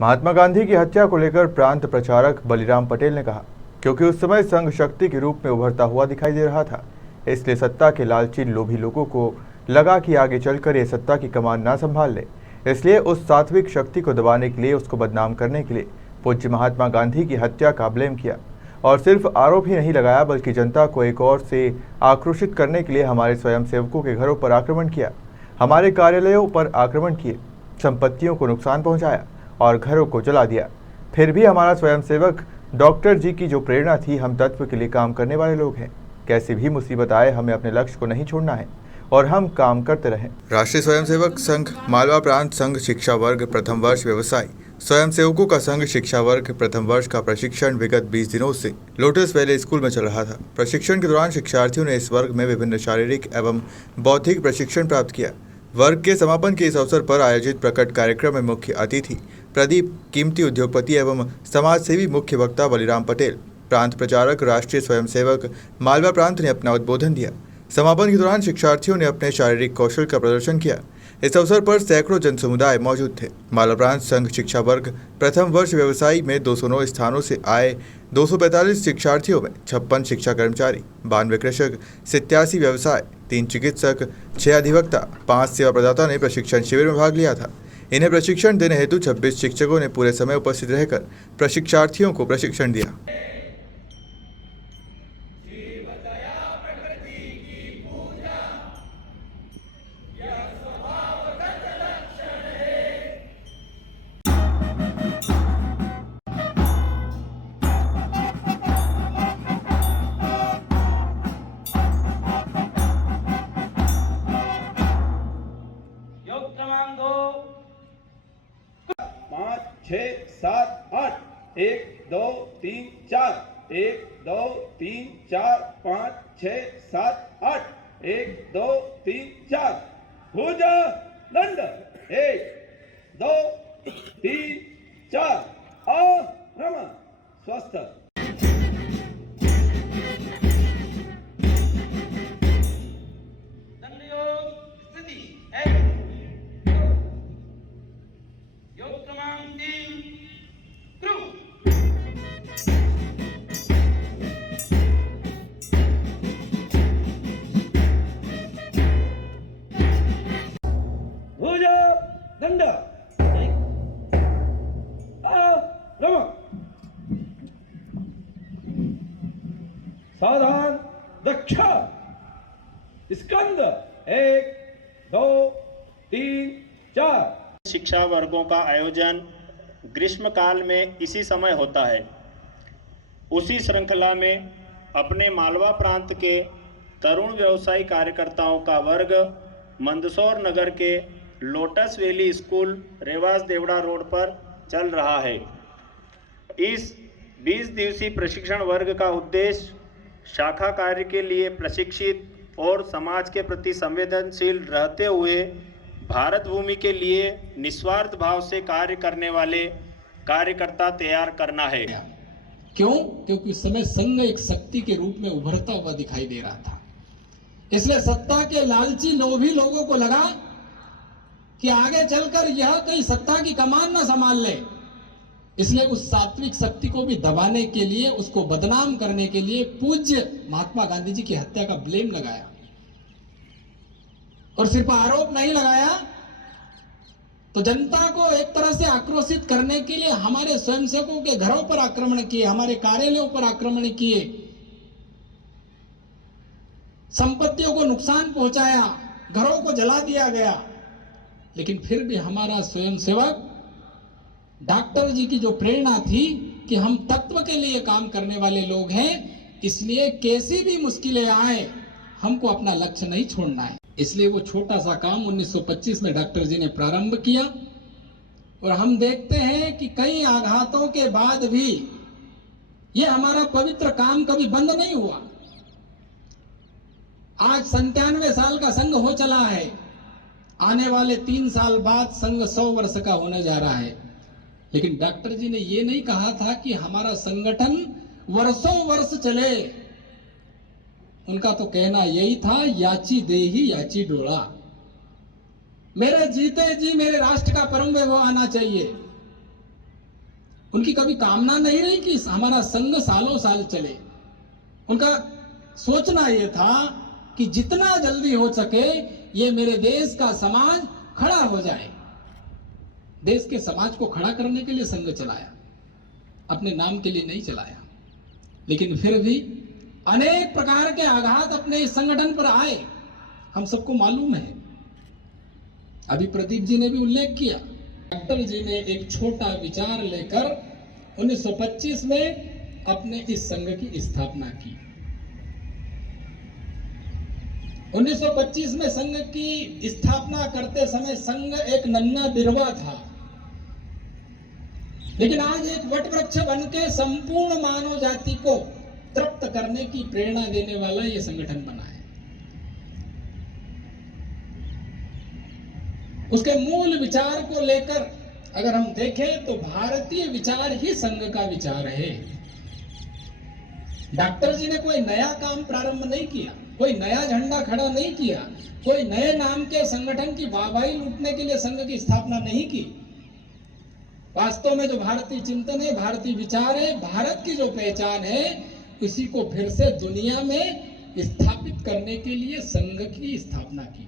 महात्मा गांधी की हत्या को लेकर प्रांत प्रचारक बलिराम पटेल ने कहा, क्योंकि उस समय संघ शक्ति के रूप में उभरता हुआ दिखाई दे रहा था, इसलिए सत्ता के लालची लोभी लोगों को लगा कि आगे चलकर ये सत्ता की कमान ना संभाल ले, इसलिए उस सात्विक शक्ति को दबाने के लिए, उसको बदनाम करने के लिए पूज्य महात्मा गांधी की हत्या का ब्लेम किया और सिर्फ आरोप ही नहीं लगाया, बल्कि जनता को एक और से आक्रोशित करने के लिए हमारे स्वयंसेवकों के घरों पर आक्रमण किया, हमारे कार्यालयों पर आक्रमण किए, संपत्तियों को नुकसान पहुंचाया और घरों को जला दिया। फिर भी हमारा स्वयंसेवक डॉक्टर जी की जो प्रेरणा थी, हम तत्व के लिए काम करने वाले लोग हैं, कैसी भी मुसीबत आए हमें अपने लक्ष्य को नहीं छोड़ना है और हम काम करते रहें। राष्ट्रीय स्वयंसेवक संघ मालवा प्रांत संघ शिक्षा वर्ग प्रथम वर्ष व्यवसाय स्वयंसेवकों का संघ शिक्षा वर्ग प्रथम वर्ष का प्रशिक्षण विगत 20 दिनों से लोटस वैली स्कूल में चल रहा था। प्रशिक्षण के दौरान शिक्षार्थियों ने इस वर्ग में विभिन्न शारीरिक एवं बौद्धिक प्रशिक्षण प्राप्त किया। वर्ग के समापन के इस अवसर पर आयोजित प्रकट कार्यक्रम में मुख्य अतिथि प्रदीप, कीमती उद्योगपति एवं समाजसेवी मुख्य वक्ता बलिराम पटेल, प्रांत प्रचारक राष्ट्रीय स्वयंसेवक मालवा प्रांत ने अपना उद्बोधन दिया। समापन के दौरान शिक्षार्थियों ने अपने शारीरिक कौशल का प्रदर्शन किया। इस अवसर पर सैकड़ों जन समुदाय मौजूद थे। मालवा प्रांत संघ शिक्षा वर्ग प्रथम वर्ष व्यवसायी में 209 स्थानों से आए 245 शिक्षार्थियों में 56 शिक्षा कर्मचारी, 92 कृषक, 87 व्यवसाय, 3 चिकित्सक, 6 अधिवक्ता, 5 सेवा प्रदाता ने प्रशिक्षण शिविर में भाग लिया था। इन्हें प्रशिक्षण देने हेतु 26 शिक्षकों ने पूरे समय उपस्थित रहकर प्रशिक्षार्थियों को प्रशिक्षण दिया। क्रमांक 5 6 7 8 1 2 3 4 1 2 3 4 5 6 7 8 1 2 3 4 भुजा दंड 1 2 3 4 रमा स्वस्थ। दंड रमा सावधान दक्ष स्कंद 1 2 3 4। शिक्षा वर्गों का आयोजन ग्रीष्म काल में इसी समय होता है। उसी श्रृंखला में अपने मालवा प्रांत के तरुण व्यवसायी कार्यकर्ताओं का वर्ग मंदसौर नगर के lotus valley school Rewas Dewda road पर चल रहा है। इस 20 दिवसीय प्रशिक्षण वर्ग का उद्देश्य शाखा कार्य के लिए प्रशिक्षित और समाज के प्रति संवेदनशील रहते हुए भारत भूमि के लिए निस्वार्थ भाव से कार्य करने वाले कार्यकर्ता तैयार करना है। क्यों? क्योंकि उस समय संघ एक शक्ति के रूप में उभरता हुआ दिखाई दे रहा था, इसलिए सत्ता के लालची लोभी लोगों को लगा कि आगे चलकर यह कहीं सत्ता की कमान ना संभाल ले, इसलिए उस सात्विक शक्ति को भी दबाने के लिए, उसको बदनाम करने के लिए पूज्य महात्मा गांधी जी की हत्या का ब्लेम लगाया। और सिर्फ आरोप नहीं लगाया, तो जनता को एक तरह से आक्रोशित करने के लिए हमारे स्वयंसेवकों के घरों पर आक्रमण किए, हमारे कार्यालयों पर आक्रमण किए, संपत्तियों को नुकसान पहुंचाया, घरों को जला दिया गया। लेकिन फिर भी हमारा स्वयंसेवक डॉक्टर जी की जो प्रेरणा थी कि हम तत्व के लिए काम करने वाले लोग हैं, इसलिए कैसी भी मुश्किलें आए हमको अपना लक्ष्य नहीं छोड़ना है। इसलिए वो छोटा सा काम 1925 में डॉक्टर जी ने प्रारंभ किया और हम देखते हैं कि कई आघातों के बाद भी ये हमारा पवित्र काम कभी बंद नहीं हुआ। आज 97 साल का संघ हो चला है, आने वाले 3 साल बाद संघ 100 वर्ष का होने जा रहा है। लेकिन डॉक्टर जी ने ये नहीं कहा था कि हमारा संगठन वर्षों वर्ष चले। उनका तो कहना यही था, याची देही याची डोला। मेरे जीते जी मेरे राष्ट्र का परम वैभव आना चाहिए। उनकी कभी कामना नहीं रही कि हमारा संघ सालों साल चले। उनका सोचना यह था कि जितना जल्दी हो सके ये मेरे देश का समाज खड़ा हो जाए। देश के समाज को खड़ा करने के लिए संघ चलाया, अपने नाम के लिए नहीं चलाया। लेकिन फिर भी अनेक प्रकार के आघात अपने इस संगठन पर आए, हम सबको मालूम है। अभी प्रदीप जी ने भी उल्लेख किया, डॉक्टर जी ने एक छोटा विचार लेकर 1925 में अपने इस संघ की स्थापना की। 1925 में संघ की स्थापना करते समय संघ एक नन्हा बिरवा था, लेकिन आज एक वटवृक्ष बनके संपूर्ण मानव जाति को तृप्त करने की प्रेरणा देने वाला यह संगठन बना है। उसके मूल विचार को लेकर अगर हम देखें तो भारतीय विचार ही संघ का विचार है। डॉक्टर जी ने कोई नया काम प्रारंभ नहीं किया, कोई नया झंडा खड़ा नहीं किया, कोई नए नाम के संगठन की वाहवाही लूटने के लिए संघ की स्थापना नहीं की। वास्तव में जो भारतीय चिंतन है, भारतीय विचार है, भारत की जो पहचान है, इसी को फिर से दुनिया में स्थापित करने के लिए संघ की स्थापना की।